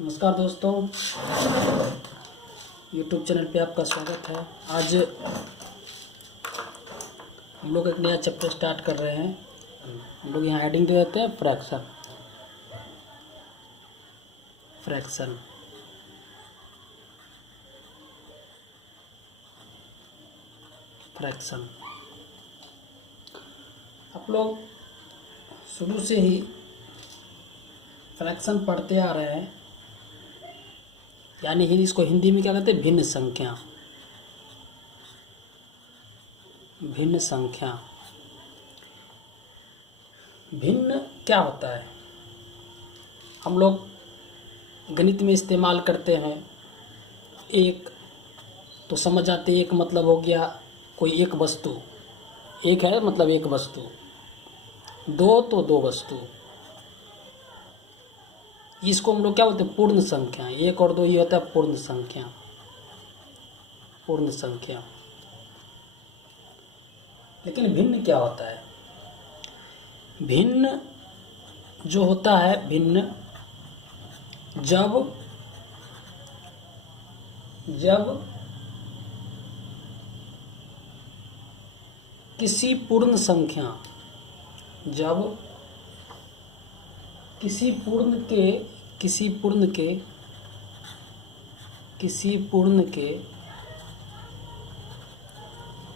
नमस्कार दोस्तों, YouTube channel पे आपका स्वागत है। आज हम लोग एक नया चैप्टर स्टार्ट कर रहे हैं। हम लोग यहाँ हेडिंग दे देते हैं फ्रैक्शन। फ्रैक्शन फ्रैक्शन आप लोग शुरू से ही फ्रैक्शन पढ़ते आ रहे हैं, यानी इसको हिंदी में क्या कहते हैं? भिन्न संख्या। भिन्न संख्या, भिन्न क्या होता है? हम लोग गणित में इस्तेमाल करते हैं। एक तो समझ आते, एक मतलब हो गया कोई एक वस्तु, एक है मतलब एक वस्तु। दो तो दो वस्तु, इसको हम लोग क्या बोलते हैं? पूर्ण संख्या। एक और दो ये होता है पूर्ण संख्या। पूर्ण संख्या। लेकिन भिन्न क्या होता है? भिन्न जो होता है, भिन्न जब किसी पूर्ण संख्या, जब किसी पूर्ण के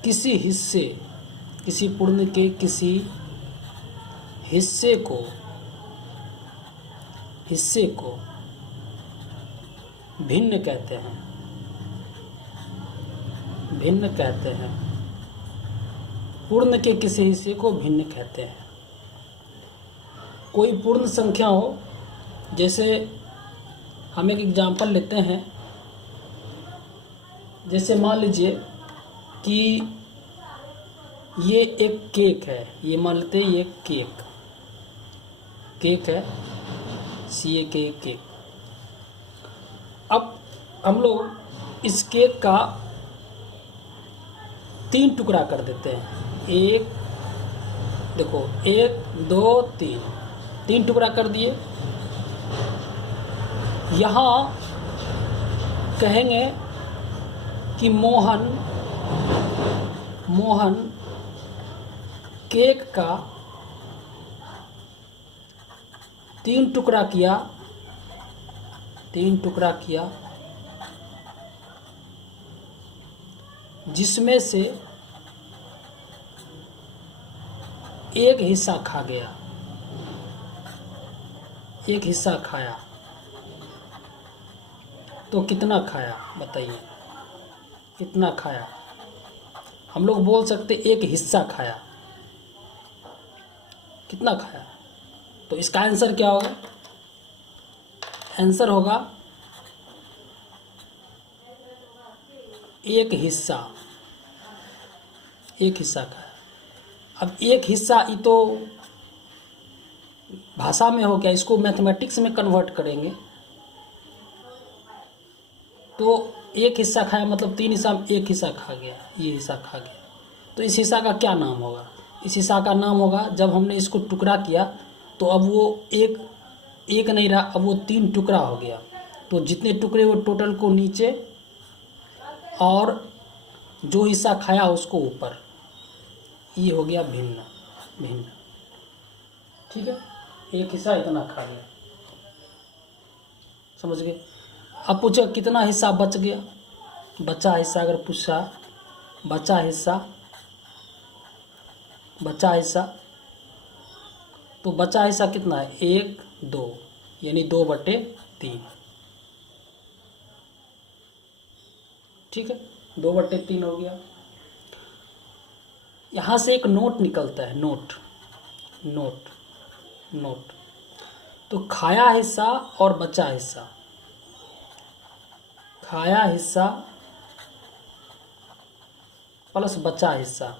किसी हिस्से, किसी पूर्ण के किसी हिस्से को भिन्न कहते हैं। भिन्न कहते हैं। पूर्ण के किसी हिस्से को भिन्न कहते हैं। कोई पूर्ण संख्या हो, जैसे हम एक एग्जाम्पल लेते हैं। जैसे मान लीजिए कि ये एक केक है। ये मान लेते हैं ये केक है, केक। अब हम लोग इस केक का 3 टुकड़ा कर देते हैं। एक, देखो 1 2 3 टुकड़ा कर दिए। यहाँ कहेंगे कि मोहन केक का 3 टुकड़ा किया, जिसमें से एक हिस्सा खा गया, एक हिस्सा खाया। तो कितना खाया बताइए? कितना खाया? हम लोग बोल सकते एक हिस्सा खाया। कितना खाया? तो इसका आंसर क्या होगा? आंसर होगा एक हिस्सा। एक हिस्सा खाया। अब एक हिस्सा, ये तो भाषा में हो गया, इसको मैथमेटिक्स में कन्वर्ट करेंगे तो एक हिस्सा खाया मतलब 3 हिस्सा में एक हिस्सा खा गया, ये हिस्सा खा गया। तो इस हिस्सा का क्या नाम होगा? इस हिस्सा का नाम होगा, जब हमने इसको टुकड़ा किया तो अब वो एक नहीं रहा, अब वो 3 टुकड़ा हो गया। तो जितने टुकड़े वो टोटल को नीचे और जो हिस्सा खाया उसको ऊपर, ये हो गया भिन्न। ठीक है, एक हिस्सा इतना खा गया, समझ गए? अब पूछो कितना हिस्सा बच गया? बचा हिस्सा अगर पूछा, बचा हिस्सा तो बचा हिस्सा कितना है? 1 2, यानी 2/3। ठीक है, 2/3 हो गया। यहाँ से एक नोट निकलता है, नोट। तो खाया हिस्सा और बचा हिस्सा, खाया हिस्सा प्लस बचा हिस्सा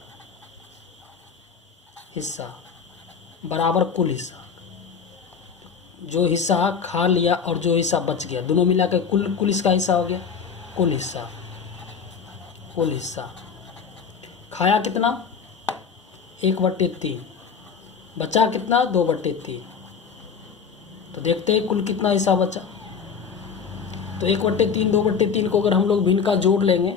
बराबर कुल हिस्सा। जो हिस्सा खा लिया और जो हिस्सा बच गया, दोनों मिलाकर कुल इसका हिस्सा हो गया। कुल हिस्सा खाया कितना? 1/3। बचा कितना? 2/3। तो देखते हैं कुल कितना हिस्सा बचा। तो 1/3 2/3 को अगर हम लोग भिन्न का जोड़ लेंगे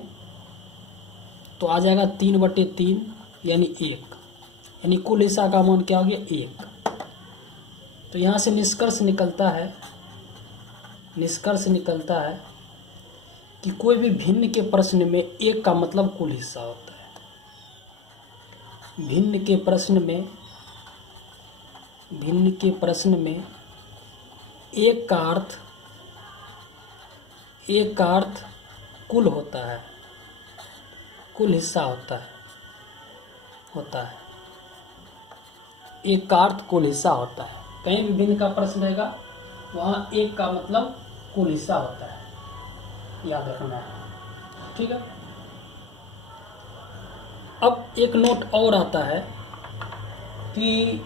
तो आ जाएगा 3/3 यानी 1, यानी कुल हिस्सा का मान क्या हो गया 1। तो यहाँ से निष्कर्ष निकलता है कि कोई भी भिन्न के प्रश्न में 1 का मतलब कुल हिस्सा होता है। भिन्न के प्रश्न में 1 का अर्थ कुल होता है, कुल हिस्सा होता है। 1 का अर्थ कुल हिस्सा होता है। कहीं भी भिन्न का प्रश्न रहेगा वहाँ 1 का मतलब कुल हिस्सा होता है, याद रखना है, ठीक है। अब एक नोट और आता है कि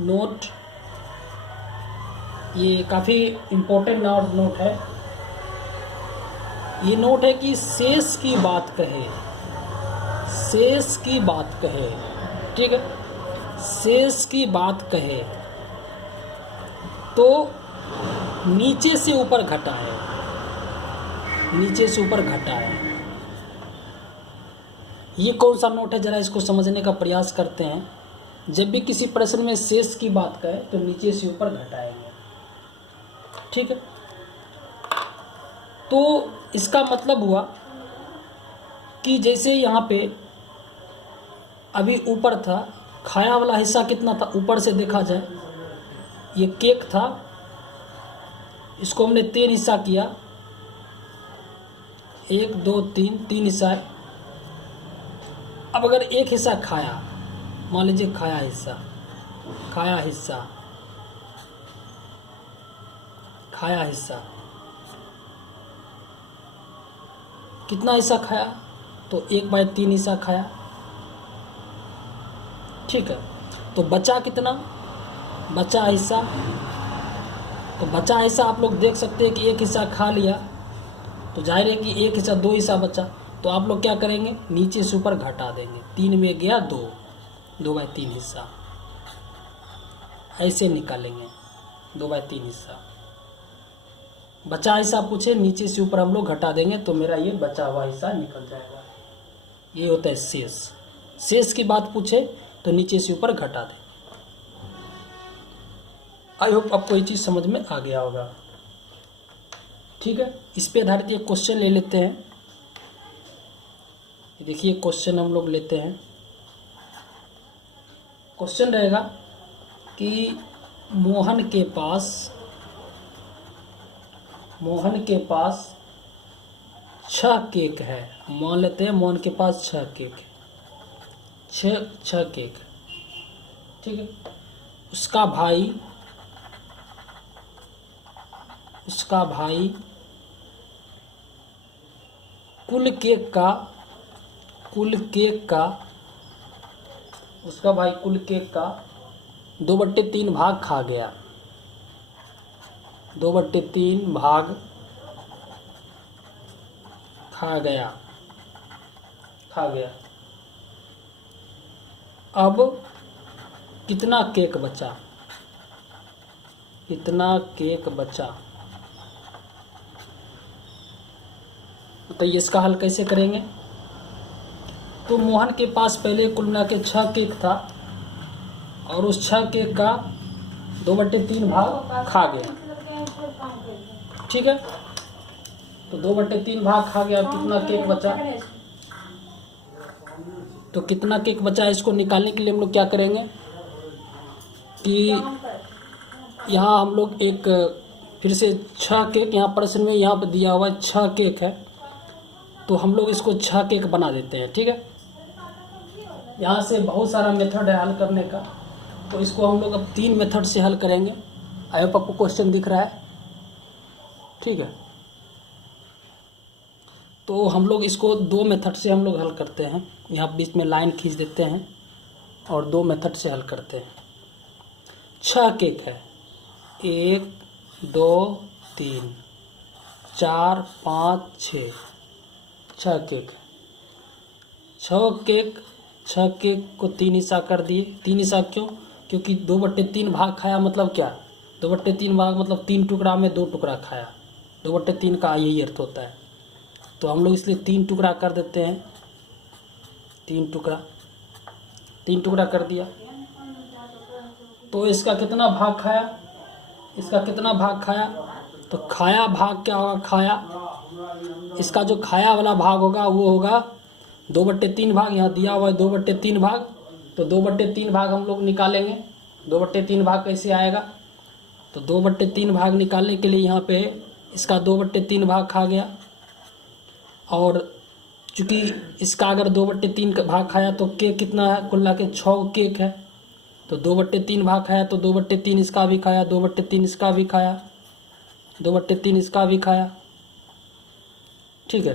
नोट, ये काफ़ी इम्पोर्टेंट नोट है। ये नोट है कि शेष की बात कहे, ठीक है, शेष की बात कहे तो नीचे से ऊपर घटाए, ये कौन सा नोट है, जरा इसको समझने का प्रयास करते हैं। जब भी किसी प्रश्न में शेष की बात कहे तो नीचे से ऊपर घटाएंगे, ठीक है। तो इसका मतलब हुआ कि जैसे यहाँ पे अभी ऊपर था, खाया वाला हिस्सा कितना था, ऊपर से देखा जाए ये केक था, इसको हमने 3 हिस्सा किया, 1 2 3 हिस्सा है। अब अगर एक हिस्सा खाया, मान लीजिए खाया हिस्सा कितना हिस्सा खाया, तो 1/3 हिस्सा खाया, ठीक है। तो बचा कितना, बचा हिस्सा, तो बचा हिस्सा आप लोग देख सकते हैं कि एक हिस्सा खा लिया तो जाहिर है कि एक हिस्सा 2 हिस्सा बचा, तो आप लोग क्या करेंगे, नीचे से ऊपर घटा देंगे। 3 में गया 2, 2/3 हिस्सा, ऐसे निकालेंगे 2/3 हिस्सा। बचा हिस्सा पूछे, नीचे से ऊपर हम लोग घटा देंगे तो मेरा ये बचा हुआ हिस्सा निकल जाएगा। ये होता है शेष। शेष की बात पूछे तो नीचे से ऊपर घटा दें। आई होप आपको ये चीज़ समझ में आ गया होगा, ठीक है। इस पे आधारित एक क्वेश्चन ले लेते हैं। देखिए क्वेश्चन हम लोग लेते हैं। क्वेश्चन रहेगा कि मोहन के पास 6 केक है। मान लेते हैं मोहन के पास 6 केक है, 6 केक, ठीक है। उसका भाई कुल केक का 2/3 भाग खा गया, 2/3 भाग खा गया। अब कितना केक बचा, बताइए इसका हल कैसे करेंगे। तो मोहन के पास पहले कुल मिला के 6 केक था और उस 6 केक का 2/3 भाग खा गया, ठीक है। तो 2/3 भाग खा गया। अब कितना केक बचा, तो कितना केक बचा इसको निकालने के लिए हम लोग क्या करेंगे कि यहाँ हम लोग एक फिर से 6 केक, यहाँ प्रश्न में यहाँ पर दिया हुआ 6 केक है, तो हम लोग इसको 6 केक बना देते हैं, ठीक है। यहाँ से बहुत सारा मेथड है हल करने का, तो इसको हम लोग अब 3 मेथड से हल करेंगे। आई होप आपको क्वेश्चन दिख रहा है, ठीक है। तो हम लोग इसको 2 मेथड से हम लोग हल करते हैं। यहाँ बीच में लाइन खींच देते हैं और 2 मेथड से हल करते हैं। 6 केक है, 1 2 3 4 5 6, 6 केक। 6 केक को 3 हिस्सा कर दिए। 3 हिस्सा क्यों, क्योंकि 2/3 भाग खाया, मतलब क्या, 2/3 भाग मतलब 3 टुकड़ा में 2 टुकड़ा खाया, 2/3 का यही अर्थ होता है। तो हम लोग इसलिए 3 टुकड़ा कर देते हैं, 3 टुकड़ा कर दिया। तो इसका कितना भाग खाया, इसका कितना भाग खाया, तो खाया भाग क्या होगा, खाया, इसका जो खाया वाला भाग होगा वो होगा 2/3 भाग, यहाँ दिया हुआ है 2/3 भाग। तो 2/3 भाग हम लोग निकालेंगे। 2/3 भाग कैसे आएगा, तो 2/3 भाग निकालने के लिए यहाँ पे इसका 2/3 भाग खा गया, और चूँकि इसका अगर 2/3 का भाग खाया तो केक कितना है, कुल के 6 केक है। तो 2/3 भाग खाया तो 2/3 इसका भी खाया, 2/3 इसका भी खाया, 2/3 इसका भी खाया, ठीक है,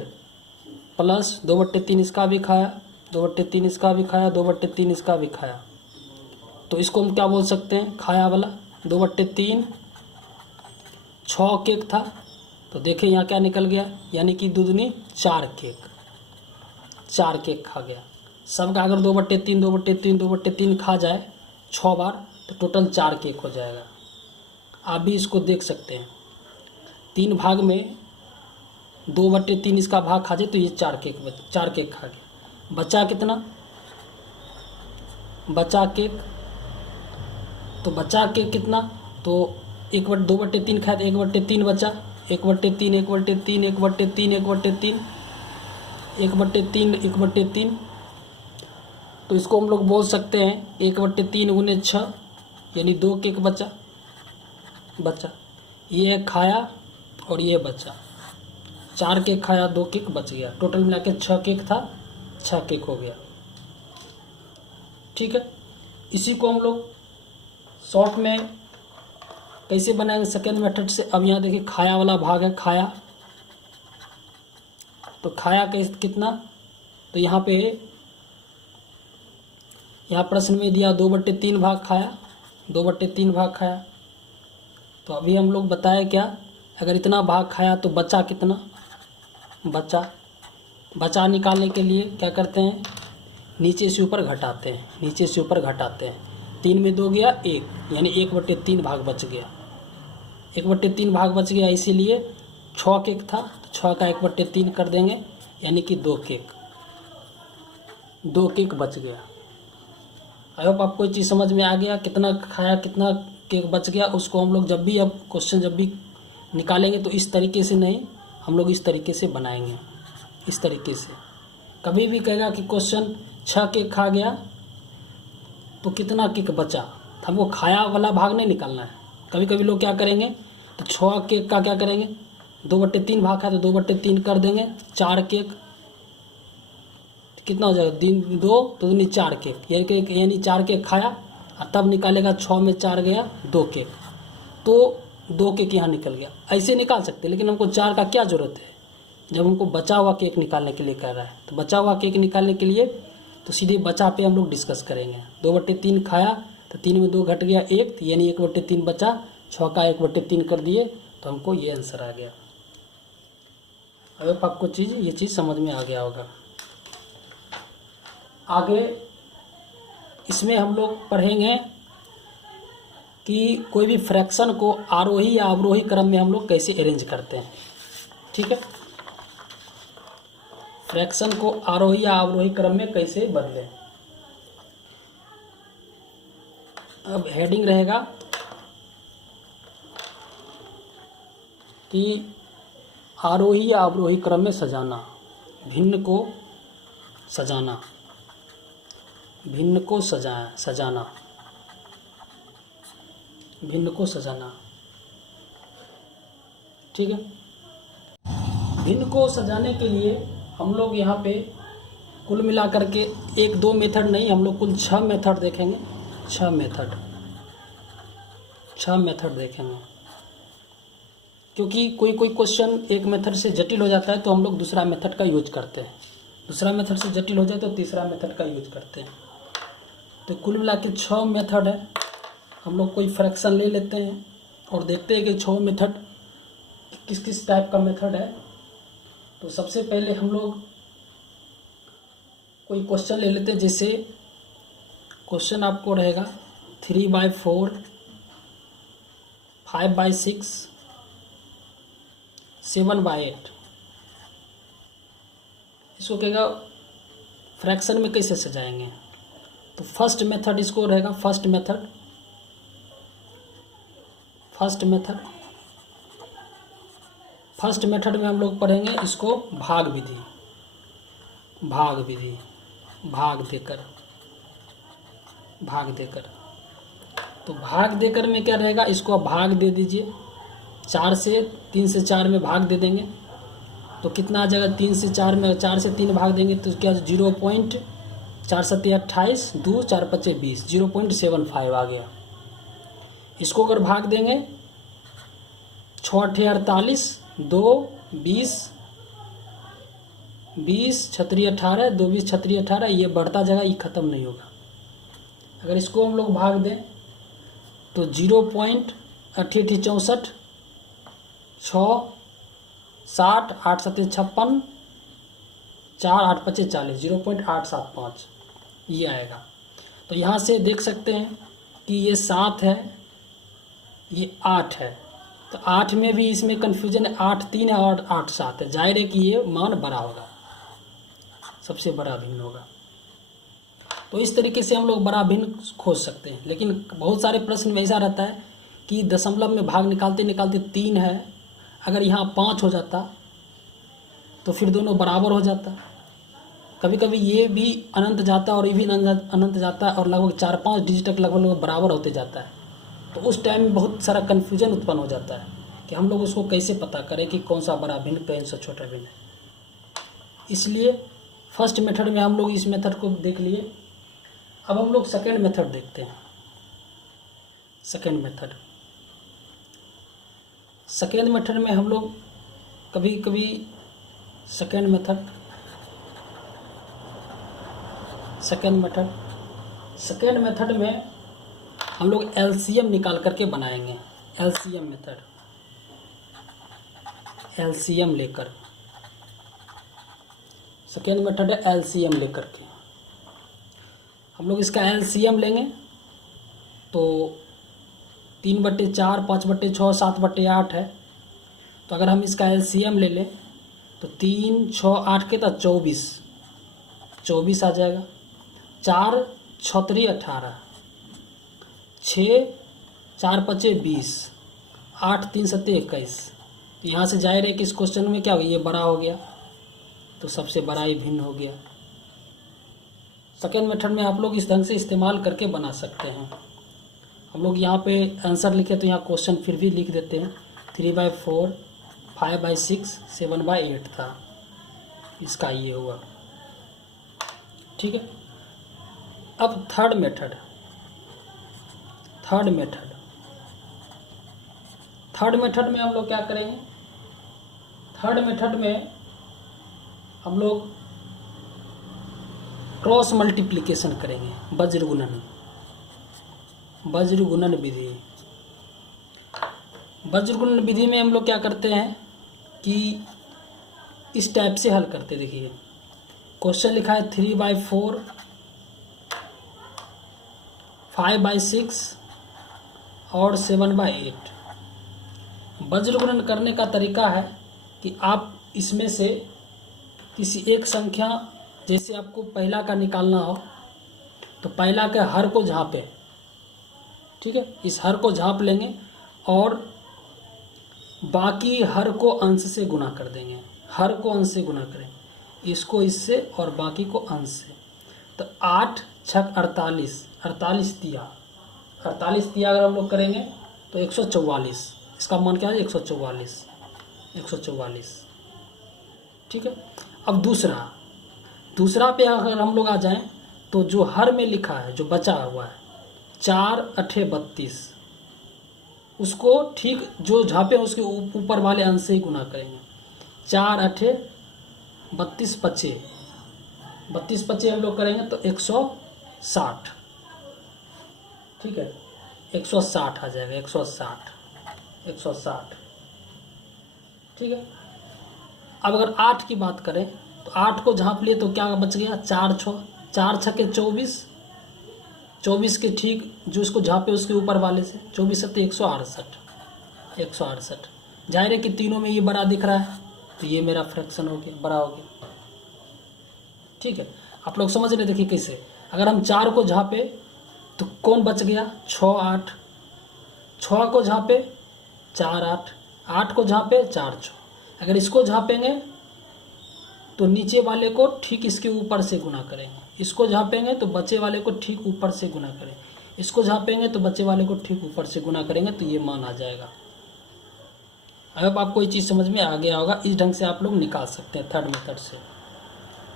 प्लस 2/3 इसका भी खाया, 2/3 इसका भी खाया, 2/3 इसका भी खाया। तो इसको हम क्या बोल सकते हैं, खाया वाला 2/3, 6 केक था। तो देखिए यहाँ क्या निकल गया, यानी कि दूधनी 4 केक, 4 केक खा गया। सबका अगर 2/3 2/3 2/3 खा जाए 6 बार तो टोटल 4 केक हो जाएगा। आप भी इसको देख सकते हैं, 3 भाग में 2/3 इसका भाग खा जाए तो ये 4 केक खा गया। बचा कितना, बचा केक, तो बचा केक कितना, तो 2/3 खाया तो 1/3 बचा, 1/3 1/3 1/3 1/3 1/3 1/3। तो इसको हम लोग बोल सकते हैं 1/3 × 6, यानी 2 केक बचा। ये खाया और ये बचा, 4 केक खाया, 2 केक बच गया, टोटल मिला के 6 केक था, 6 केक हो गया, ठीक है। इसी को हम लोग शॉर्ट में कैसे बनाएंगे, सेकेंड मेथड से। अब यहाँ देखिए खाया वाला भाग है, खाया, तो खाया कितना, तो यहाँ पे यहाँ प्रश्न में दिया 2/3 भाग खाया, 2/3 भाग खाया। तो अभी हम लोग बताए क्या, अगर इतना भाग खाया तो बचा कितना, बचा निकालने के लिए क्या करते हैं, नीचे से ऊपर घटाते हैं, नीचे से ऊपर घटाते हैं। 3 में 2 गया 1, यानी 1/3 भाग बच गया, 1/3 भाग बच गया। इसीलिए 6 केक था तो 6 का 1/3 कर देंगे, यानी कि 2 केक बच गया। आई होप आपको ये चीज़ समझ में आ गया, कितना खाया कितना केक बच गया। उसको हम लोग जब भी अब क्वेश्चन जब भी निकालेंगे तो इस तरीके से नहीं, हम लोग इस तरीके से बनाएंगे, इस तरीके से। कभी भी कहेगा कि क्वेश्चन 6 केक खा गया तो कितना केक बचा, तो हमको खाया वाला भाग नहीं निकालना है। कभी कभी लोग क्या करेंगे, तो 6 केक का क्या करेंगे, 2/3 भाग खाया तो 2/3 कर देंगे, 4 केक, तो कितना हो जाएगा, 2 तो 4 केक, यानी 4 केक खाया और तब निकालेगा 6 में 4 गया 2 केक, तो 2 केक यहाँ निकल गया। ऐसे निकाल सकते, लेकिन हमको 4 का क्या ज़रूरत है, जब हमको बचा हुआ केक निकालने के लिए कह रहा है। तो बचा हुआ केक निकालने के लिए तो सीधे बचा पे हम लोग डिस्कस करेंगे। 2/3 खाया तो 3 में 2 घट गया 1, यानी 1/3 बचा, 6 का 1/3 कर दिए, तो हमको ये आंसर आ गया। अब आपको ये चीज़ समझ में आ गया होगा। आगे इसमें हम लोग पढ़ेंगे कि कोई भी फ्रैक्शन को आरोही या अवरोही क्रम में हम लोग कैसे अरेंज करते हैं, ठीक है। फ्रैक्शन को आरोही या अवरोही क्रम में कैसे बदलें। अब हेडिंग रहेगा कि आरोही या अवरोही क्रम में सजाना, भिन्न को सजाना, भिन्न को सजाना, भिन्न को सजाना, ठीक है। भिन्न को सजाने के लिए हम लोग यहाँ पे कुल मिलाकर के 1-2 मेथड नहीं, हम लोग कुल 6 मेथड देखेंगे, 6 मेथड देखेंगे। क्योंकि कोई क्वेश्चन एक मेथड से जटिल हो जाता है तो हम लोग दूसरा मेथड का यूज करते हैं, दूसरा मेथड से जटिल हो जाए तो तीसरा मेथड का यूज करते हैं। तो कुल मिला के 6 मेथड है। हम लोग कोई फ्रैक्शन ले लेते हैं और देखते हैं कि 6 मेथड किस किस टाइप का मेथड है। तो सबसे पहले हम लोग कोई क्वेश्चन ले लेते हैं, जैसे क्वेश्चन आपको रहेगा 3/4, 5/6, 7/8। इसको कहेगा फ्रैक्शन में कैसे सजाएंगे। तो फर्स्ट मेथड इसको रहेगा, फर्स्ट मेथड में हम लोग पढ़ेंगे इसको भाग विधि, भाग देकर। तो भाग देकर में क्या रहेगा, इसको आप भाग दे दीजिए, 3 से 4 में भाग दे देंगे तो कितना आ जाएगा, 3 से 4 में 4 से 3 भाग देंगे तो क्या 0.4 7 28 2 4 5 20 0.75 आ गया। इसको अगर भाग देंगे 6 8 48 2 20 20 छत्री 18 2 20 छत्री 18, ये बढ़ता जाएगा, ये ख़त्म नहीं होगा। अगर इसको हम लोग भाग दें तो 0.88 64 6 60 8 7 56 4 8 5 40 0.875 ये आएगा। तो यहाँ से देख सकते हैं कि ये 7 है, ये 8 है, तो 8 में भी इसमें कन्फ्यूजन है, 8 3 है और 8 7 है। जाहिर है कि ये मान बड़ा होगा, सबसे बड़ा भिन्न होगा। तो इस तरीके से हम लोग बड़ा भिन्न खोज सकते हैं। लेकिन बहुत सारे प्रश्न में ऐसा रहता है कि दशमलव में भाग निकालते निकालते 3 है, अगर यहाँ 5 हो जाता तो फिर दोनों बराबर हो जाता। कभी कभी ये भी अनंत जाता है और ये भी अनंत जाता है और लगभग 4-5 डिजिट तक लगभग बराबर होते जाता है। तो उस टाइम में बहुत सारा कन्फ्यूजन उत्पन्न हो जाता है कि हम लोग उसको कैसे पता करें कि कौन सा बड़ा भिन्न कौन सा छोटा भिन्न है। इसलिए फर्स्ट मेथड में हम लोग इस मेथड को देख लिए। अब हम लोग सेकेंड मेथड देखते हैं। सेकेंड मेथड में हम लोग कभी कभी सेकेंड मेथड में हम लोग एलसीएम निकाल करके बनाएंगे। एलसीएम लेकर सेकेंड मेथड है, एलसीएम लेकर के हम लोग इसका एलसीएम लेंगे तो 3/4 5/6 7/8 है। तो अगर हम इसका एलसीएम ले लें तो 3 6 8 के तो 24 आ जाएगा। 4 6 18 6 4 5 20 8 3 7 21। तो यहाँ से जाहिर है कि इस क्वेश्चन में क्या हो गया, ये बड़ा हो गया तो सबसे बड़ा ही भिन्न हो गया। सेकेंड मेथड में आप लोग इस ढंग से इस्तेमाल करके बना सकते हैं। हम लोग यहाँ पे आंसर लिखे तो यहाँ क्वेश्चन फिर भी लिख देते हैं। 3/4 5/6 7/8 था, इसका ये हुआ। ठीक है। अब थर्ड मेथड में हम लोग क्या करेंगे, थर्ड मेथड में हम लोग क्रॉस मल्टीप्लिकेशन करेंगे, वज्र गुणन विधि में हम लोग क्या करते हैं कि इस टाइप से हल करते। देखिए क्वेश्चन लिखा है 3/4 5/6 और 7/8। वज्र गुणन करने का तरीका है कि आप इसमें से किसी एक संख्या, जैसे आपको पहला का निकालना हो तो पहला के हर को झाँपें। ठीक है, इस हर को झाँप लेंगे और बाकी हर को अंश से गुणा कर देंगे। हर को अंश से गुणा करें, इसको इससे और बाकी को अंश से। तो 8 6 48 दिया अगर हम लोग करेंगे तो 144। इसका मान क्या है, 144। ठीक है। अब दूसरा पे अगर हम लोग आ जाएं तो जो हर में लिखा है, जो बचा हुआ है 4 8 32, उसको ठीक जो झापे उसके ऊपर वाले अंश से ही गुना करेंगे। 4 8 32 25 हम लोग करेंगे तो 160। ठीक है, 160 आ जाएगा, 160। ठीक है। अब अगर 8 की बात करें तो 8 को झाँप लिए तो क्या बच गया, 4 6 के 24 के ठीक जो इसको झाँपे उसके ऊपर वाले से 24 7 168। जाहिर है कि तीनों में ये बड़ा दिख रहा है, तो ये मेरा फ्रैक्शन हो गया, बड़ा हो गया। ठीक है, आप लोग समझ रहे, देखिए कैसे, अगर हम 4 को झाँपे तो कौन बच गया, 6 8, 6 को झाँपे 4 8, 8 को झाँपे 4 6। अगर इसको झाँपेंगे तो नीचे वाले को ठीक इसके ऊपर से गुना करेंगे, इसको झाँपेंगे तो बचे वाले को ठीक ऊपर से गुना करेंगे, इसको झाँपेंगे तो बचे वाले को ठीक ऊपर से गुना करेंगे, तो ये मान आ जाएगा। अब आपको ये चीज़ समझ में आ गया होगा, इस ढंग से आप लोग निकाल सकते हैं थर्ड मेथड से।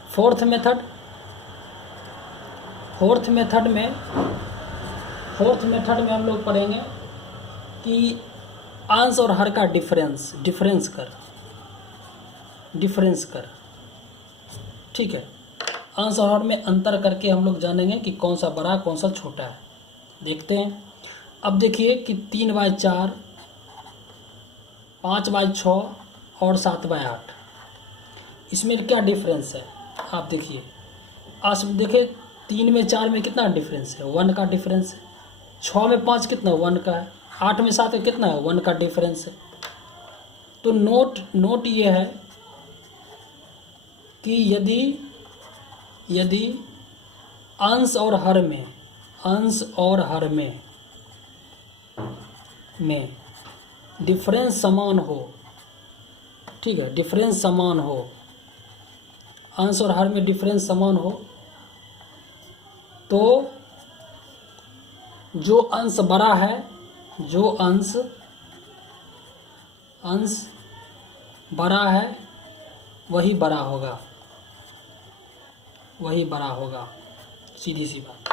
फोर्थ मेथड में हम लोग पढ़ेंगे कि अंश और हर का डिफरेंस कर। ठीक है, अंश और हर में अंतर करके हम लोग जानेंगे कि कौन सा बड़ा कौन सा छोटा है। देखते हैं। अब देखिए कि 3/4, 5/6 और 7/8, इसमें क्या डिफरेंस है आप देखिए। आज देखिए 3 में 4 में कितना डिफरेंस है, 1 का डिफरेंस है। 6 में 5 कितना, 1 का है। 8 में 7 कितना है, 1 का डिफरेंस है। तो नोट ये है कि यदि अंश और हर में डिफरेंस समान हो, ठीक है, डिफरेंस समान हो, अंश और हर में डिफरेंस समान हो, तो जो अंश बड़ा है, जो अंश बड़ा है वही बड़ा होगा, सीधी सी बात।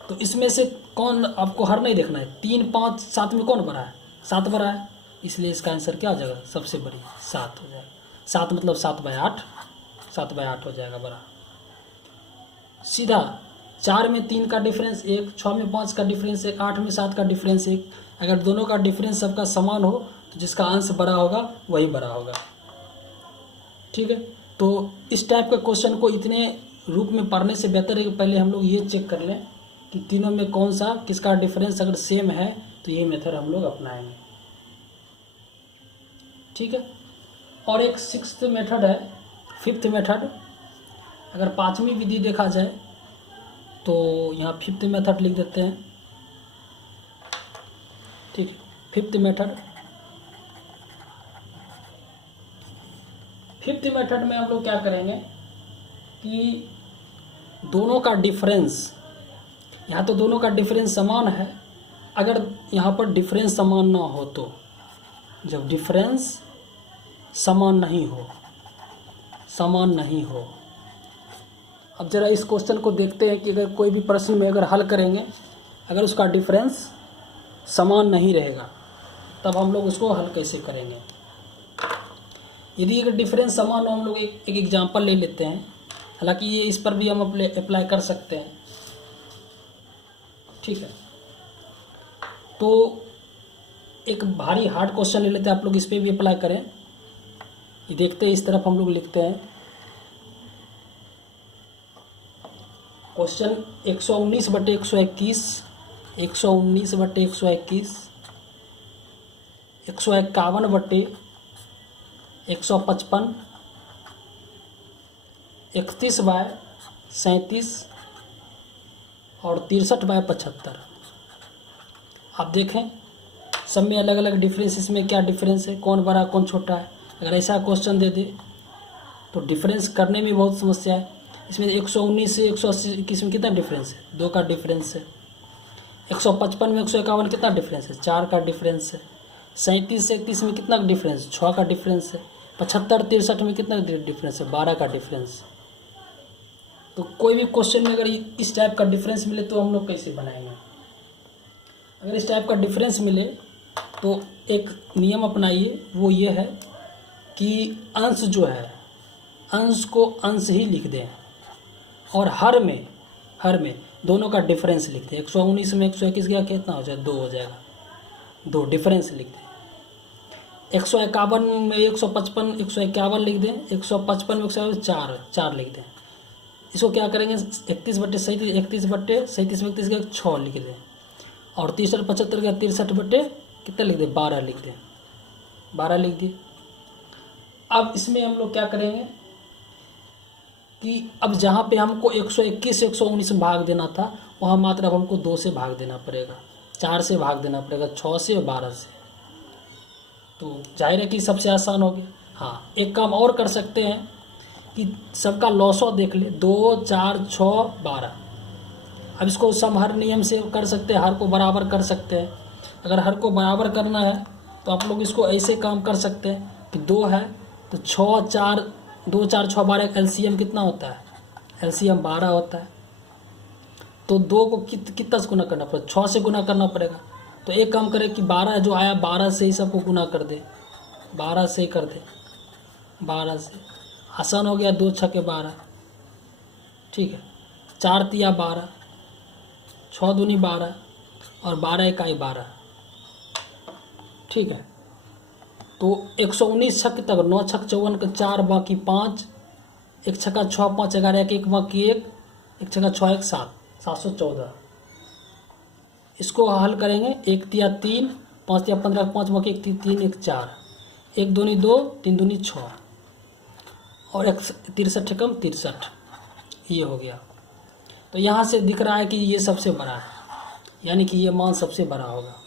तो इसमें से कौन, आपको हर नहीं देखना है, 3 5 7 में कौन बड़ा है, 7 बड़ा है, इसलिए इसका आंसर क्या हो जाएगा, सबसे बड़ी 7 हो जाएगा। 7 मतलब 7/8 हो जाएगा बड़ा सीधा। 4 में 3 का डिफरेंस 1, 6 में 5 का डिफरेंस 1, 8 में 7 का डिफरेंस 1। अगर दोनों का डिफरेंस सबका समान हो तो जिसका अंश बड़ा होगा वही बड़ा होगा। ठीक है, तो इस टाइप का क्वेश्चन को इतने रूप में पढ़ने से बेहतर है कि पहले हम लोग ये चेक कर लें कि तीनों में कौन सा किसका डिफरेंस अगर सेम है तो ये मेथड हम लोग अपनाएंगे। ठीक है, और एक 6th मेथड है, 5th मेथड। अगर 5वीं विधि देखा जाए तो यहाँ 5th मेथड लिख देते हैं। ठीक है, 5th मेथड में हम लोग क्या करेंगे कि दोनों का डिफरेंस, यहाँ तो दोनों का डिफरेंस समान है। अगर यहाँ पर डिफरेंस समान ना हो तो, जब डिफरेंस समान नहीं हो, अब जरा इस क्वेश्चन को देखते हैं कि अगर कोई भी प्रश्न में अगर हल करेंगे, अगर उसका डिफरेंस समान नहीं रहेगा तब हम लोग उसको हल कैसे करेंगे। यदि अगर डिफरेंस समान हो, हम लोग एक एग्जांपल ले लेते हैं, हालांकि ये इस पर भी हम अप्लाई कर सकते हैं। ठीक है, तो एक भारी हार्ड क्वेश्चन ले लेते हैं, आप लोग इस पर भी अप्लाई करें। ये देखते हैं, इस तरफ हम लोग लिखते हैं क्वेश्चन 119/121, 119/121, 151/155, 31/37 और 63/75। आप देखें सब में अलग अलग डिफरेंस, इसमें क्या डिफरेंस है, कौन बड़ा कौन छोटा है। अगर ऐसा क्वेश्चन दे दे तो डिफरेंस करने में बहुत समस्या है। इसमें 119 से 180 में कितना डिफरेंस है, 2 का डिफरेंस है। 155 में 151 कितना डिफरेंस है, 4 का डिफरेंस है। 37 से 31 में कितना डिफरेंस, 6 का डिफरेंस है। 75 63 में कितना डिफरेंस है, 12 का डिफरेंस। तो कोई भी क्वेश्चन में अगर इस टाइप का डिफरेंस मिले तो हम लोग कैसे बनाएंगे। अगर इस टाइप का डिफरेंस मिले तो एक नियम अपनाइए, वो ये है कि अंश जो है, अंश को अंश ही लिख दें और हर में दोनों का डिफरेंस लिख दें। 119 में 121 गया कितना हो जाए, 2 हो जाएगा, 2 डिफरेंस लिख दें। 151 में 155 151 लिख दें, 155 में 151 4 लिख दें। इसको क्या करेंगे, 31/37 31/37 में 31 का 6 लिख दें और 63/75 का 63 कितना लिख दें, 12 लिख दें। 12 लिख दिए। अब इसमें हम लोग क्या करेंगे कि अब जहाँ पे हमको 121 119 में भाग देना था, वहाँ मात्र अब हमको 2 से भाग देना पड़ेगा, 4 से भाग देना पड़ेगा, 6 से और 12 से। तो जाहिर है कि सबसे आसान हो गया। हाँ, एक काम और कर सकते हैं कि सबका लॉसो देख ले, 2 4 6 12। अब इसको समहर नियम से कर सकते हैं, हर को बराबर कर सकते हैं। अगर हर को बराबर करना है तो आप लोग इसको ऐसे काम कर सकते हैं कि 2 है तो 6 4 2 4 6 12 एलसीएम कितना होता है, एलसीएम 12 होता है। तो 2 को कितना से गुना करना पड़ेगा, 6 से गुना करना पड़ेगा। तो एक काम करें कि 12 जो आया 12 से ही सबको गुना कर दे, 12 से ही कर दे, 12 से आसान हो गया। 2 6 12, ठीक है। 4 तिया 12, 6 दूनी 12 और 12 इकाई 12, ठीक है। तो 119 छक तक, 9 छक 54 का 4 बाकी 5, 1 छक्का 6 5 11 1 बाकी 1, 1 छक्का 6 1 7, 714। इसको हल करेंगे, 1 तिया 3, 5 तिया 15 5 बाकी 1 3 1 4, 1 दूनी 2 3 दूनी 6 और 1 63 कम 63, ये हो गया। तो यहाँ से दिख रहा है कि ये सबसे बड़ा है, यानी कि ये मान सबसे बड़ा होगा।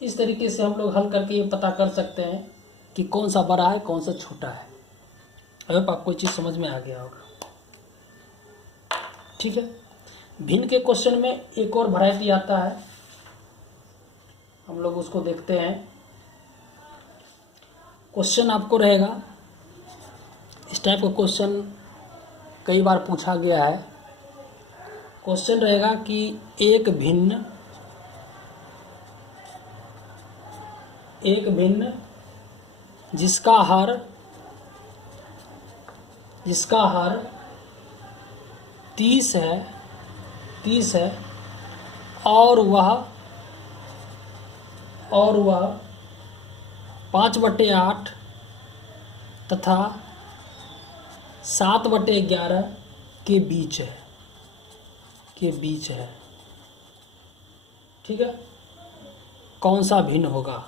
इस तरीके से हम लोग हल करके ये पता कर सकते हैं कि कौन सा बड़ा है कौन सा छोटा है। अब आपको चीज़ समझ में आ गया होगा, ठीक है। भिन्न के क्वेश्चन में एक और वैरायटी आता है, हम लोग उसको देखते हैं। क्वेश्चन आपको रहेगा, इस टाइप का क्वेश्चन कई बार पूछा गया है। क्वेश्चन रहेगा कि एक भिन्न जिसका हर 30 है और वह 5/8 तथा 7/11 के बीच है, ठीक है। कौन सा भिन्न होगा,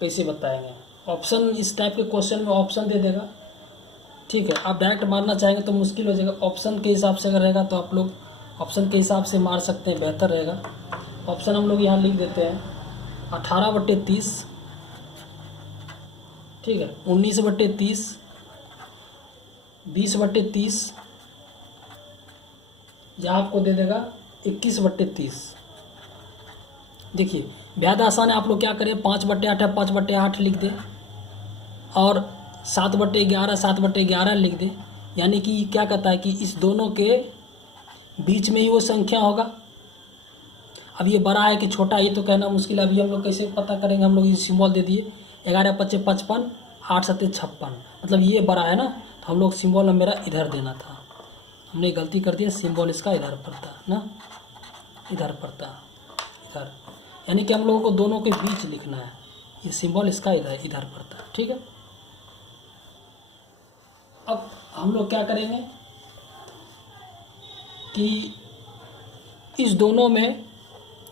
कैसे बताएंगे। ऑप्शन, इस टाइप के क्वेश्चन में ऑप्शन दे देगा, ठीक है। आप डायरेक्ट मारना चाहेंगे तो मुश्किल हो जाएगा, ऑप्शन के हिसाब से अगर रहेगा तो आप लोग ऑप्शन के हिसाब से मार सकते हैं, बेहतर रहेगा। ऑप्शन हम लोग यहाँ लिख देते हैं, 18/30, ठीक है, 19/30, 20/30, या आपको दे देगा 21/30। देखिए बेहद आसान है, आप लोग क्या करें, 5/8 है 5/8 लिख दें और 7/11 7/11 लिख दें। यानी कि क्या कहता है कि इस दोनों के बीच में ही वो संख्या होगा। अब ये बड़ा है कि छोटा, ये तो कहना मुश्किल है। अभी हम लोग कैसे पता करेंगे, हम लोग ये सिंबल दे दिए, 11 5 55, 8 7 56, मतलब ये बड़ा है ना, तो हम लोग सिंबल मेरा इधर देना था, हमने गलती कर दिया, सिंबल इसका इधर पड़ता ना, इधर पड़ता, इधर, यानी कि हम लोगों को दोनों के बीच लिखना है, ये सिंबल इसका इधर पड़ता है, ठीक है। अब हम लोग क्या करेंगे कि इस दोनों में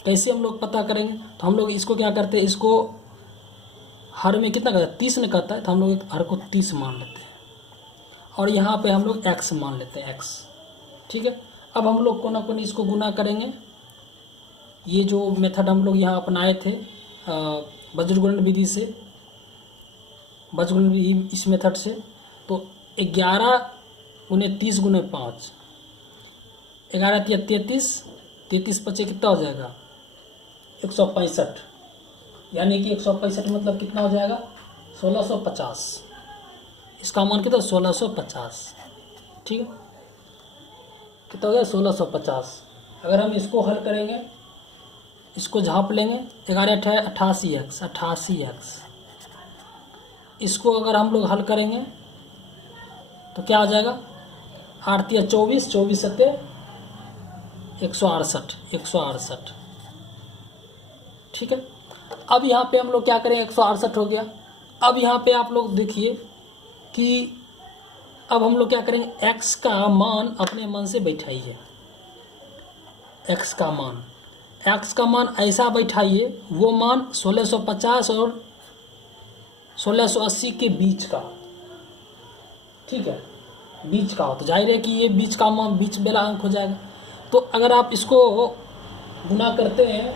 कैसे हम लोग पता करेंगे, तो हम लोग इसको क्या करते हैं, इसको हर में कितना करता है, 30 ने करता है, तो हम लोग हर को 30 मान लेते हैं और यहाँ पे हम लोग x मान लेते हैं, x, ठीक है। अब हम लोग कोना कोनी इसको गुना करेंगे। ये जो मेथड हम लोग यहाँ अपनाए थे वज्रगुणन विधि से, वज्रगुणन विधि इस मेथड से, तो 11 गुने 30 गुने 5, 11 तिया 33, 33 पचे कितना हो जाएगा 165, यानी कि 165 मतलब कितना हो जाएगा 1650, इसका मान कितना 1650, ठीक है, कितना हो गया 1650। अगर हम इसको हल करेंगे, इसको झाँप लेंगे, 11 88x, इसको अगर हम लोग हल करेंगे तो क्या आ जाएगा 8 तिया 24, 24 सत्ते 168, ठीक है। अब यहाँ पे हम लोग क्या करें, 168 हो गया। अब यहाँ पे आप लोग देखिए कि अब हम लोग क्या करेंगे, x का मान अपने मन से बैठाइए, एक्स का मान, एक्स का मान ऐसा बैठाइए वो मान 1650 और 1680 के बीच का, ठीक है, बीच का हो तो जाहिर है कि ये बीच का मान बीच वाला अंक हो जाएगा। तो अगर आप इसको गुना करते हैं,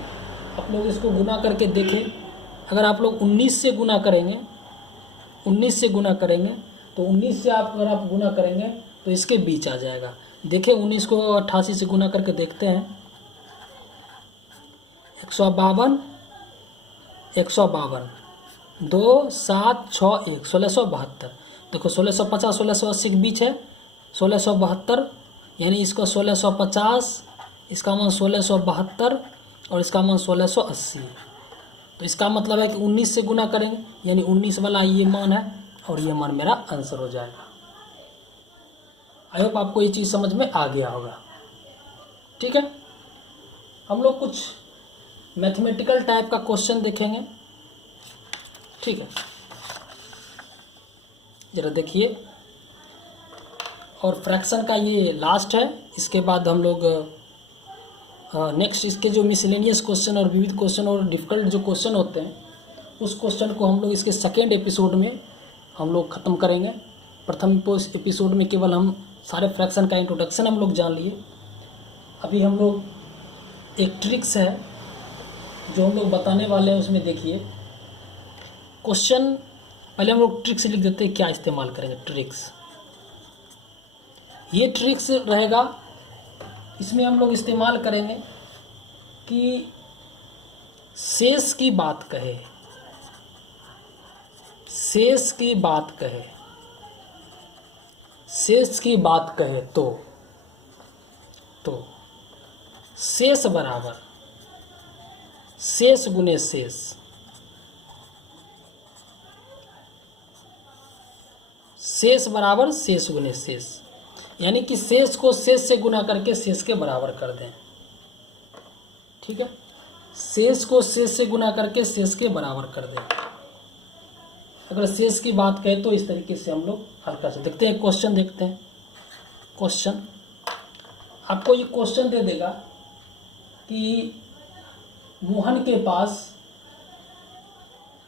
आप लोग इसको गुना करके देखें, अगर आप लोग 19 से गुना करेंगे, 19 से गुना करेंगे तो 19 से आप अगर आप गुना करेंगे तो इसके बीच आ जाएगा। देखिए 19 को 88 से गुना करके देखते हैं, 152 152 2 7 6 1 1672। देखो 1650 1680 के बीच है 1672, यानी इसका 1650, इसका मान 1672 और इसका मान 1680। तो इसका मतलब है कि 19 से गुना करेंगे, यानी 19 वाला ये मान है और ये मान मेरा आंसर हो जाएगा। आई होप आपको ये चीज़ समझ में आ गया होगा। ठीक है, हम लोग कुछ मैथमेटिकल टाइप का क्वेश्चन देखेंगे। ठीक है, जरा देखिए, और फ्रैक्शन का ये लास्ट है। इसके बाद हम लोग नेक्स्ट इसके जो मिसलेनियस क्वेश्चन और विविध क्वेश्चन और डिफ़िकल्ट जो क्वेश्चन होते हैं उस क्वेश्चन को हम लोग इसके सेकेंड एपिसोड में हम लोग ख़त्म करेंगे। प्रथम एपिसोड में केवल हम सारे फ्रैक्शन का इंट्रोडक्शन हम लोग जान लिए। अभी हम लोग एक ट्रिक्स है जो हम लोग बताने वाले हैं, उसमें देखिए क्वेश्चन, पहले हम लोग ट्रिक्स लिख देते हैं, क्या इस्तेमाल करेंगे ट्रिक्स। ये ट्रिक्स रहेगा, इसमें हम लोग इस्तेमाल करेंगे कि शेष की बात कहे, शेष की बात कहे, शेष की बात कहे तो शेष बराबर शेष गुने शेष, शेष बराबर शेष गुने शेष, यानी कि शेष को शेष से गुना करके शेष के बराबर कर दें। ठीक है, शेष को शेष से गुना करके शेष के बराबर कर दें। अगर शेष की बात कहें तो इस तरीके से हम लोग हल कर सकते। देखते हैं क्वेश्चन, देखते हैं क्वेश्चन। आपको ये क्वेश्चन दे देगा कि मोहन के पास,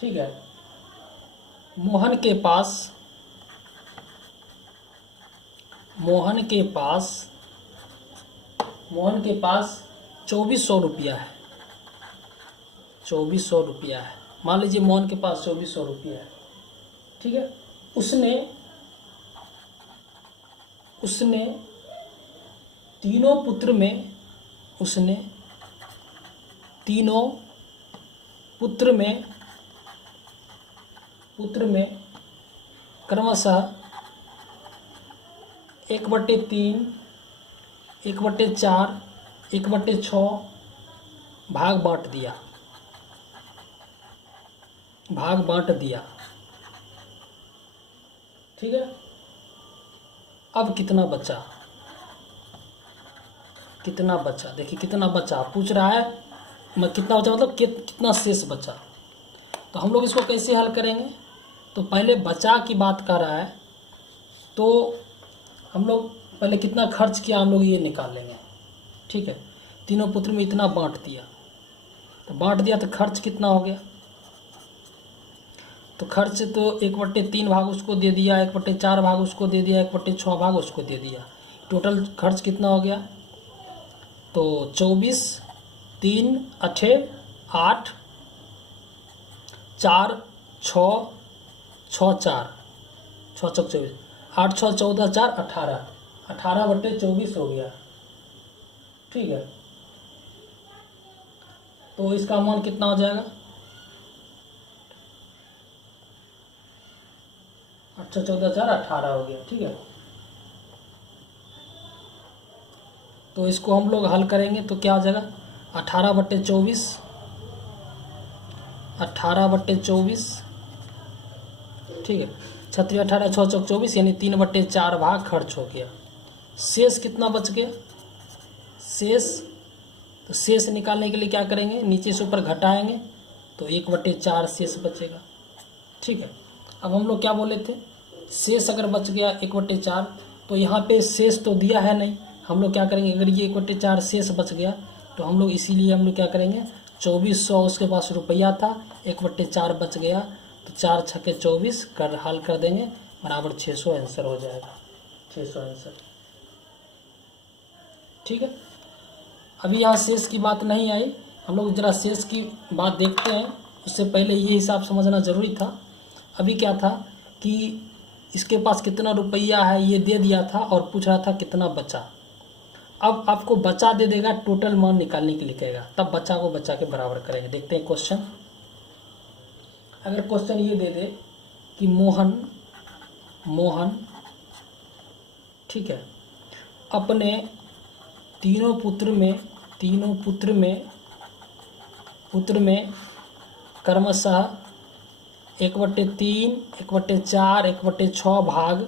ठीक है, मोहन के पास 2400 रुपया है, 2400 रुपया है। मान लीजिए मोहन के पास 2400 रुपया है। ठीक है, उसने तीनों पुत्र में, उसने तीनों पुत्र में क्रमशः 1/3, 1/4, 1/6 भाग बांट दिया। ठीक है, अब कितना बचा, देखिए कितना बचा पूछ रहा है, कितना बचा मतलब कितना शेष बचा। तो हम लोग इसको कैसे हल करेंगे, तो पहले बचा की बात कर रहा है तो हम लोग पहले कितना खर्च किया हम लोग ये निकाल लेंगे। ठीक है, तीनों पुत्र में इतना बांट दिया, तो बांट दिया तो खर्च कितना हो गया, तो खर्च तो 1/3 भाग उसको दे दिया, 1/4 भाग उसको दे दिया, 1/6 भाग उसको दे दिया। टोटल खर्च कितना हो गया, तो 24, 3, 8, 8, 4, 6, 6, 4, 6 चौक 24, 8 6 14 4 18, 18/24 हो गया। ठीक है, तो इसका मान कितना हो जाएगा, 8 6 14 4 18 हो गया। ठीक है, तो इसको हम लोग हल करेंगे तो क्या हो जाएगा, 18/24, 18/24। ठीक है, 36 18 6 चौक 24, यानी 3/4 भाग खर्च हो गया। शेष कितना बच गया, तो शेष निकालने के लिए क्या करेंगे, नीचे से ऊपर घटाएंगे तो 1/4 शेष बचेगा। ठीक है, अब हम लोग क्या बोले थे, शेष अगर बच गया 1/4, तो यहाँ पे शेष तो दिया है नहीं, हम लोग क्या करेंगे, अगर ये 1/4 शेष बच गया तो हम लोग इसीलिए हम लोग क्या करेंगे, 2400 उसके पास रुपया था, 1/4 बच गया तो 4 छक्के 24 कर हल कर देंगे, बराबर 600 आंसर हो जाएगा, 600 आंसर। ठीक है, अभी यहाँ शेष की बात नहीं आई, हम लोग जरा शेष की बात देखते हैं। उससे पहले ये हिसाब समझना ज़रूरी था। अभी क्या था कि इसके पास कितना रुपया है ये दे दिया था और पूछ रहा था कितना बचा। अब आपको बचा दे देगा, टोटल मान निकालने के लिए कहेगा, तब बचा को बचा के बराबर करेंगे। देखते हैं क्वेश्चन। अगर क्वेश्चन ये दे दे कि मोहन ठीक है, अपने तीनों पुत्र में क्रमशः 1/3, 1/4, 1/6 भाग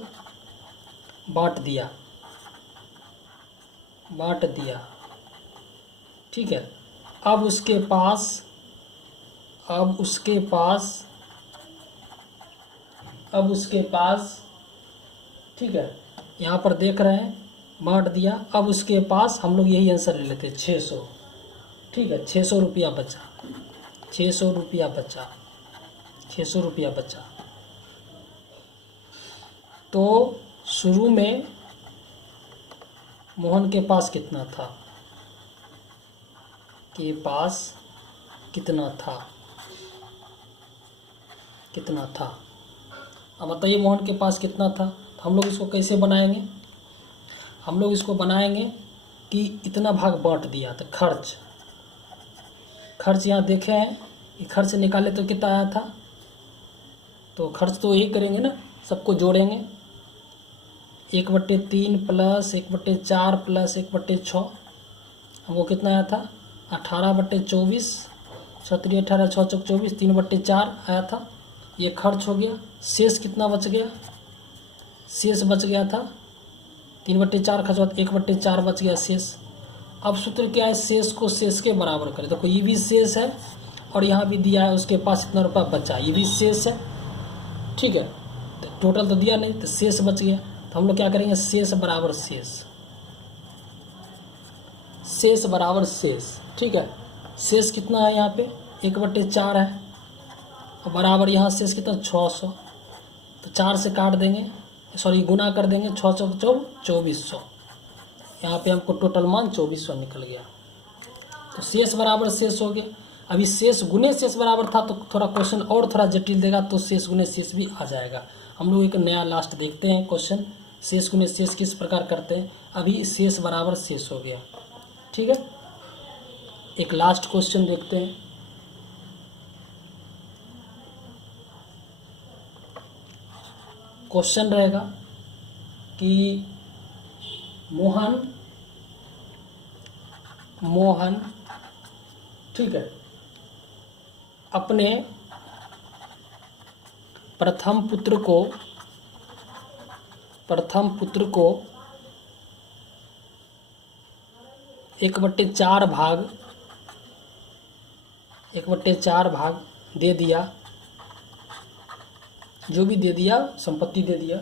बांट दिया, ठीक है। अब उसके पास ठीक है, यहाँ पर देख रहे हैं बांट दिया। अब उसके पास हम लोग यही आंसर ले लेते हैं 600, ठीक है। 600 रुपया बचा, 600 रुपया बचा, 600 रुपया बचा। तो शुरू में मोहन के पास कितना था, कितना था। अब बताइए मोहन के पास कितना था। तो हम लोग इसको कैसे बनाएंगे, हम लोग इसको बनाएंगे कि इतना भाग बांट दिया तो खर्च यहाँ देखे हैं कि खर्च निकाले तो कितना आया था। तो खर्च तो यही करेंगे ना, सबको जोड़ेंगे, 1/3 प्लस 1/4 प्लस 1/6, हमको कितना आया था 18/24, 17 18 6 चौक 24, 3/4 आया था। ये खर्च हो गया। शेष कितना बच गया, शेष बच गया था 3/4 खर्च हुआ, 1/4 बच गया शेष। अब सूत्र क्या है, शेष को शेष के बराबर करें। देखो ये भी शेष है और यहाँ भी दिया है उसके पास इतना रुपया बचा, ये भी शेष है, ठीक है। तो टोटल तो दिया नहीं तो शेष बच गया। तो हम लोग क्या करेंगे, शेष बराबर शेष, ठीक है। शेष कितना है यहाँ पे 1/4 है और बराबर यहाँ शेष कितना 600। तो 4 से काट देंगे, सॉरी गुना कर देंगे, 6 चौक 2400। यहाँ पे हमको टोटल मान 2400 निकल गया। तो शेष बराबर शेष हो गया। अभी शेष गुने शेष बराबर था तो थोड़ा क्वेश्चन और थोड़ा जटिल देगा, तो शेष गुने शेष भी आ जाएगा। हम लोग एक नया लास्ट देखते हैं क्वेश्चन, शेष गुने शेष किस प्रकार करते हैं। अभी शेष बराबर शेष हो गया, ठीक है। एक लास्ट क्वेश्चन देखते हैं। क्वेश्चन रहेगा कि मोहन ठीक है, अपने प्रथम पुत्र को 1/4 भाग दे दिया, जो भी दे दिया, संपत्ति दे दिया,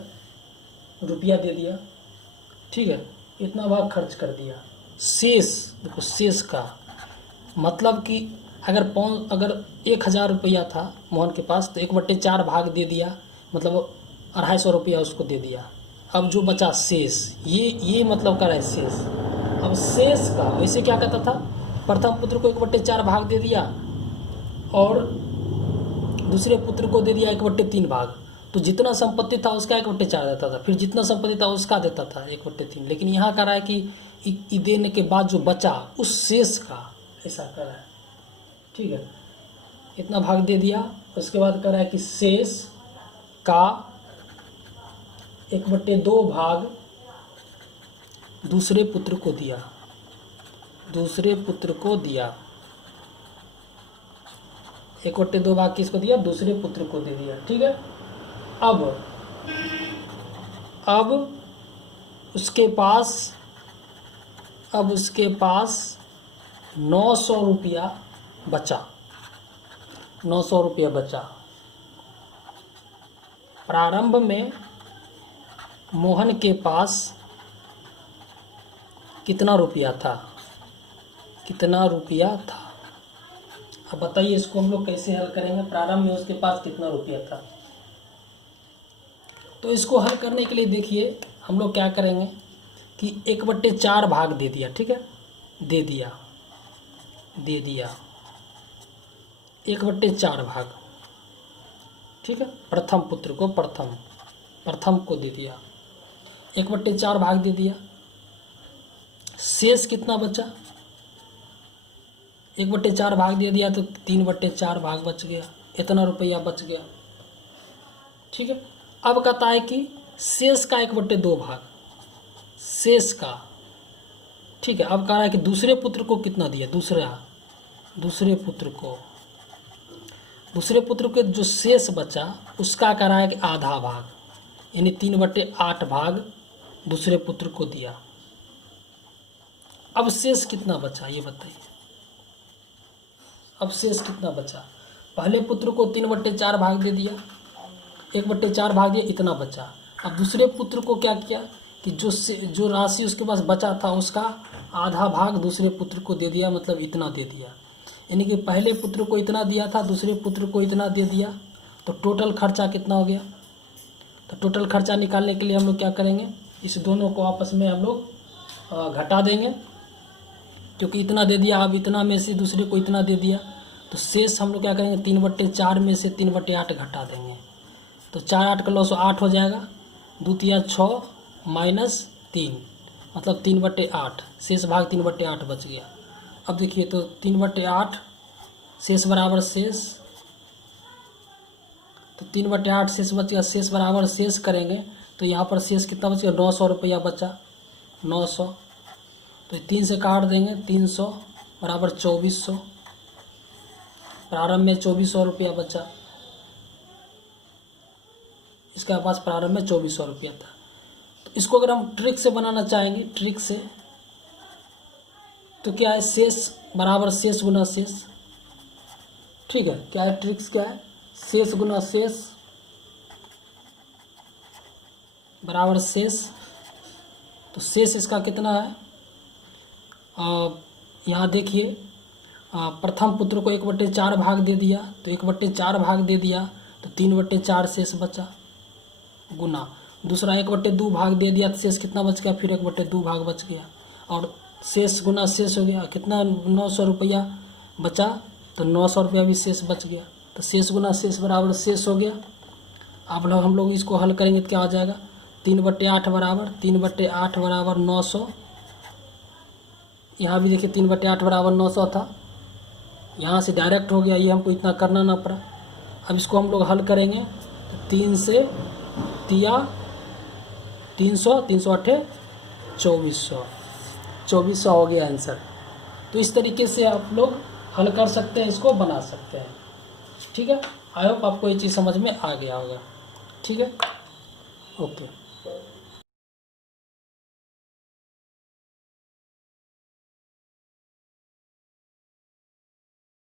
रुपया दे दिया, ठीक है। इतना भाग खर्च कर दिया। शेष देखो, शेष का मतलब कि अगर 1000 रुपया था मोहन के पास तो 1/4 भाग दे दिया, मतलब 250 रुपया उसको दे दिया। अब जो बचा शेष, ये मतलब कर है शेष। अब शेष का वैसे क्या कहता था, प्रथम पुत्र को 1/4 भाग दे दिया और दूसरे पुत्र को दे दिया 1/3 भाग। तो जितना संपत्ति था उसका 1/4 देता था, फिर जितना संपत्ति था उसका देता था 1/3। लेकिन यहाँ कह रहा है कि देने के बाद जो बचा उस शेष का, ऐसा कर रहा है, ठीक है। इतना भाग दे दिया, उसके बाद कह रहा है कि शेष का 1/2 भाग दूसरे पुत्र को दिया, 1/2 भाग किसको दिया, दूसरे पुत्र को दे दिया, ठीक है। अब उसके पास 900 रुपया बचा, 900 रुपया बचा। प्रारंभ में मोहन के पास कितना रुपया था, कितना रुपया था। अब बताइए इसको हम लोग कैसे हल करेंगे। प्रारंभ में उसके पास कितना रुपया था। तो इसको हल करने के लिए देखिए हम लोग क्या करेंगे कि 1/4 भाग दे दिया, ठीक है, दे दिया 1/4 भाग, ठीक है। प्रथम पुत्र को प्रथम को दे दिया 1/4 भाग दे दिया। शेष कितना बचा, 1/4 भाग दे दिया तो 3/4 भाग बच गया, इतना रुपया बच गया, ठीक है। अब कहता है कि शेष का 1/2 भाग, शेष का, ठीक है। अब कह रहा है कि दूसरे पुत्र को कितना दिया, दूसरे पुत्र के जो शेष बचा उसका कह रहा है कि आधा भाग, यानी 3/8 भाग दूसरे पुत्र को दिया। अब शेष कितना बचा ये बताइए। अब शेष कितना बचा, पहले पुत्र को 3/4 भाग दे दिया, 1/4 भाग दिया, इतना बचा। अब दूसरे पुत्र को क्या किया कि जो राशि उसके पास बचा था उसका आधा भाग दूसरे पुत्र को दे दिया, मतलब इतना दे दिया। यानी कि पहले पुत्र को इतना दिया था, दूसरे पुत्र को इतना दे दिया, तो टोटल खर्चा कितना हो गया। तो टोटल खर्चा निकालने के लिए हम लोग क्या करेंगे, इस दोनों को आपस में हम लोग घटा देंगे, क्योंकि इतना दे दिया, अब इतना में से दूसरे को इतना दे दिया, तो शेष हम लोग क्या करेंगे 3/4 में से 3/8 घटा देंगे। तो 4 8 का 8 हो जाएगा, 2 तिया 6 माइनस 3 मतलब 3/8, शेष भाग 3/8 बच गया। अब देखिए तो 3/8 शेष बराबर शेष, तो 3/8 शेष बच गया, शेष बराबर शेष करेंगे तो यहाँ पर शेष कितना बच गया, 900 रुपया बचा, 900। तो 3 से काट देंगे, 300 बराबर 2400, प्रारंभ में 2400 रुपया बचा, इसके पास प्रारंभ में 2400 रुपया था। तो इसको अगर हम ट्रिक से बनाना चाहेंगे, ट्रिक से, तो क्या है, शेष बराबर शेष गुना शेष, ठीक है। क्या है ट्रिक्स, क्या है, शेष गुना शेष बराबर शेष। तो शेष इसका कितना है, यहाँ देखिए प्रथम पुत्र को 1/4 भाग दे दिया, तो 1/4 भाग दे दिया तो 3/4 शेष बचा, गुना दूसरा 1/2 भाग दे दिया तो शेष कितना बच गया, फिर 1/2 भाग बच गया, और शेष गुना शेष हो गया, कितना 900 रुपया बचा, तो 900 रुपया भी शेष बच गया। तो शेष गुना शेष बराबर शेष हो गया। अब हम लोग इसको हल करेंगे तो क्या आ जाएगा, 3/8 बराबर 900, यहाँ भी देखिए 3/8 बराबर 900 था, यहाँ से डायरेक्ट हो गया, ये हमको इतना करना ना पड़ा। अब इसको हम लोग हल करेंगे तो 3 से तिया 300, 308 2400 हो गया आंसर। तो इस तरीके से आप लोग हल कर सकते हैं, इसको बना सकते हैं, ठीक है। आई होप आपको ये चीज़ समझ में आ गया होगा, ठीक है, ओके।